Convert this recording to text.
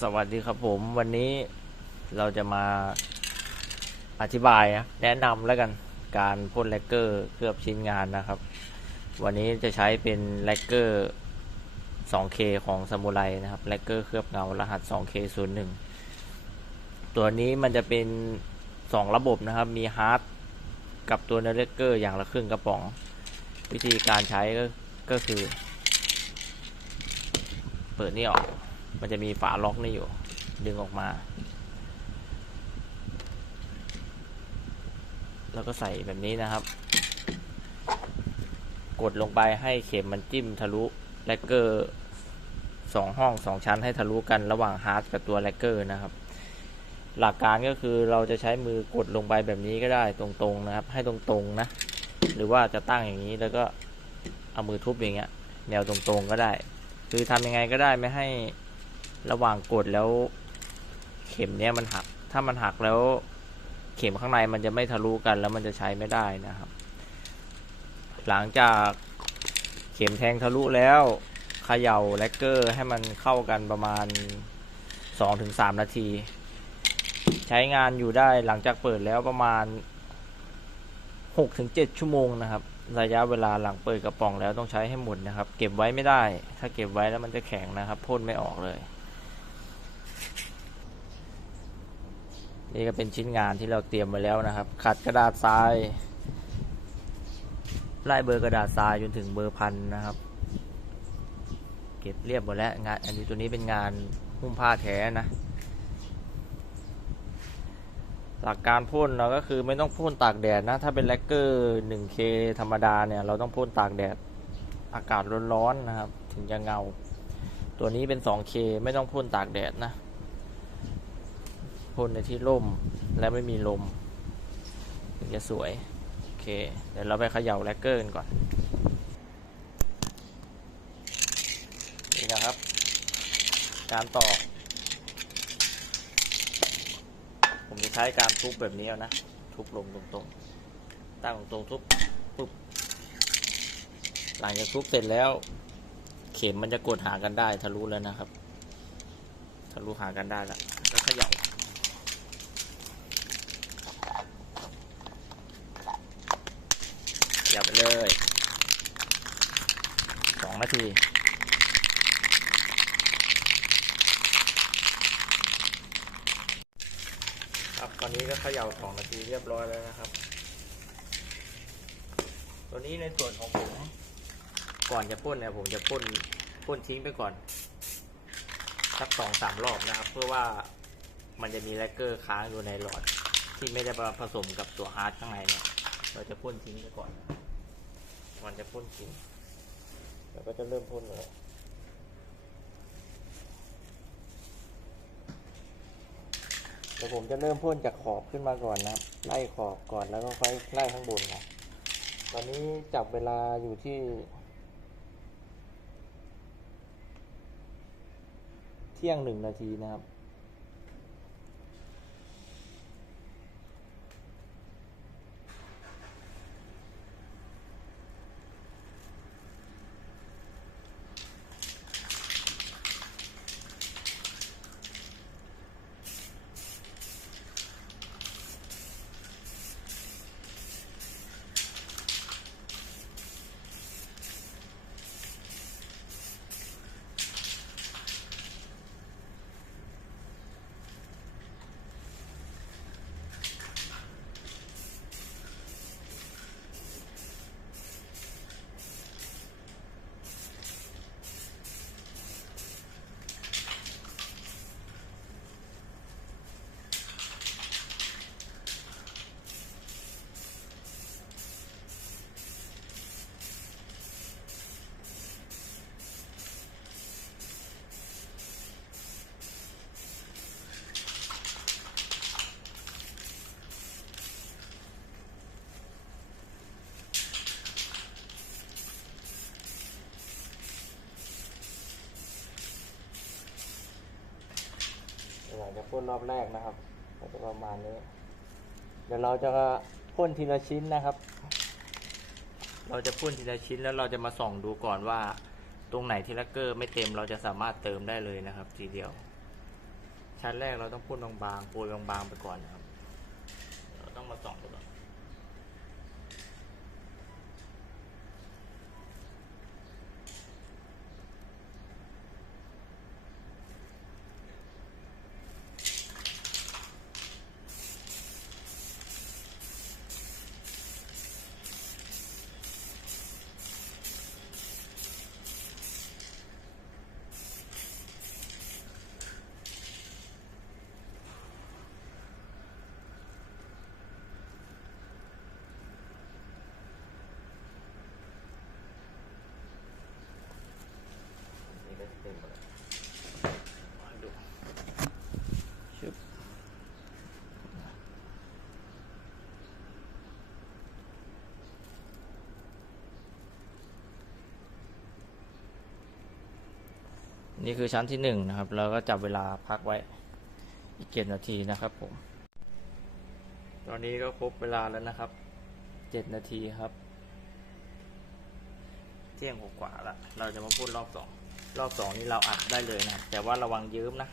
สวัสดีครับผมวันนี้เราจะมาอธิบายนะแนะนำแล้วกันการพ่นแลกเกอร์เคลือบชิ้นงานนะครับ วันนี้จะใช้เป็นแลกเกอร์ 2K ของซามูไรนะครับแลกเกอร์เคลือบเงารหัส 2K01 ตัวนี้มันจะเป็น 2 ระบบนะครับมีฮาร์ดกับตัวเนอร์แลกเกอร์อย่างละครึ่งกระป๋อง วิธีการใช้ก็ก็คือ เปิดนี่ออก มันจะมีฝาล็อกนี่อยู่ ดึงออกมา แล้วก็ใส่แบบนี้นะครับ กดลงไปให้เข็มมันจิ้มทะลุแลกเกอร์สองห้องสองชั้นให้ทะลุกันระหว่างฮาร์ดกับตัวแลกเกอร์นะครับ หลักการก็คือเราจะใช้มือกดลงไปแบบนี้ก็ได้ตรงๆนะครับ ให้ตรงๆนะ หรือว่าจะตั้งอย่างนี้แล้วก็เอามือทุบอย่างเงี้ยแนวตรงๆก็ได้ คือทำยังไงก็ได้ไม่ให้ ระหว่างกดแล้ว เข็มเนี้ยมันหัก ถ้ามันหักแล้ว เข็มข้างในมันจะไม่ทะลุกัน แล้วมันจะใช้ไม่ได้นะครับ หลังจากเข็มแทงทะลุแล้วเขย่าแลกเกอร์ให้มันเข้ากันประมาณ 2-3 นาที ใช้งานอยู่ได้หลังจากเปิดแล้วประมาณ 6-7 ชั่วโมงนะครับ ระยะเวลาหลังเปิดกระป๋องแล้วต้องใช้ให้หมดนะครับ เก็บไว้ไม่ได้ ถ้าเก็บไว้แล้วมันจะแข็งนะครับพ่นไม่ออกเลย นี่ก็เป็นชิ้นงานที่เราเตรียมไว้แล้วนะครับ ขัดกระดาษทรายไล่เบอร์กระดาษทรายจนถึงเบอร์พันนะครับ เก็บเรียบหมดแล้วงาน อันนี้ตัวนี้เป็นงานหุ้มผ้าแท้นะ หลักการพ่นเราก็คือไม่ต้องพ่นตากแดดนะ ถ้าเป็นแลกเกอร์ 1K ธรรมดาเนี่ย เราต้องพ่นตากแดดอากาศร้อนๆนะครับ ถึงจะเงา ตัวนี้เป็น 2K ไม่ต้องพ่นตากแดดนะ พ่นในที่ร่มและไม่มีลมถึงจะสวย โอเค เดี๋ยวเราไปเขย่าแลกเกอร์กันก่อน นี่นะครับ การตอกผมจะใช้การทุบแบบนี้นะ ทุบลงตรงๆ ตั้งตรงๆทุบปุ๊บ หลังจากทุบเสร็จแล้ว เข็มมันจะกดหากันได้ทะลุแล้วนะครับ ทะลุหากันได้แล้วก็เขย่า อย่าไปเลยสอง นาที ครับตอนนี้ก็เขย่าสองนาทีเรียบร้อยแล้วนะครับ ตัวนี้ในส่วนของผมก่อนจะพ่นเนี่ยผมจะพ่นพ่นทิ้งไปก่อนสักสองสามรอบนะครับ เพื่อว่ามันจะมีแลกเกอร์ค้างอยู่ในหลอด ที่ไม่ได้มาผสมกับตัวฮาร์ดข้างในเนี่ย เราจะพ่นทิ้งไปก่อนก่อนจะพ่นทิ้ง เราก็จะเริ่มพ่นเลยเดี๋ยวผมจะเริ่มพ่นจากขอบขึ้นมาก่อนนะครับ ไล่ขอบก่อนแล้วก็ค่อยไล่ข้างบนนะตอนนี้จับเวลาอยู่ที่ เที่ยงหนึ่งนาทีนะครับ พ่นรอบแรกนะครับก็จะประมาณนี้ เดี๋ยวเราจะพ่นทีละชิ้นนะครับ เราจะพ่นทีละชิ้นแล้วเราจะมาส่องดูก่อนว่า ตรงไหนที่ลักเกอร์ไม่เต็มเราจะสามารถเติมได้เลยนะครับ ทีเดียว ชั้นแรกเราต้องพ่นบางๆโปรยบางๆไปก่อนนะครับ เราต้องมาส่องดูก่อนก็จะเป็นหมดแล้วมาดูชึบ นี่คือชั้นที่หนึ่งนะครับเราก็จับเวลาพักไว้อีกเจ็ดนาทีนะครับผม ตอนนี้ก็ครบเวลาแล้วนะครับ เจ็ดนาทีครับ เที่ยงกว่าละ เราจะมาพูดรอบสอง รอบสองนี้เราอัดได้เลยนะ แต่ว่าระวังเยิ้มนะ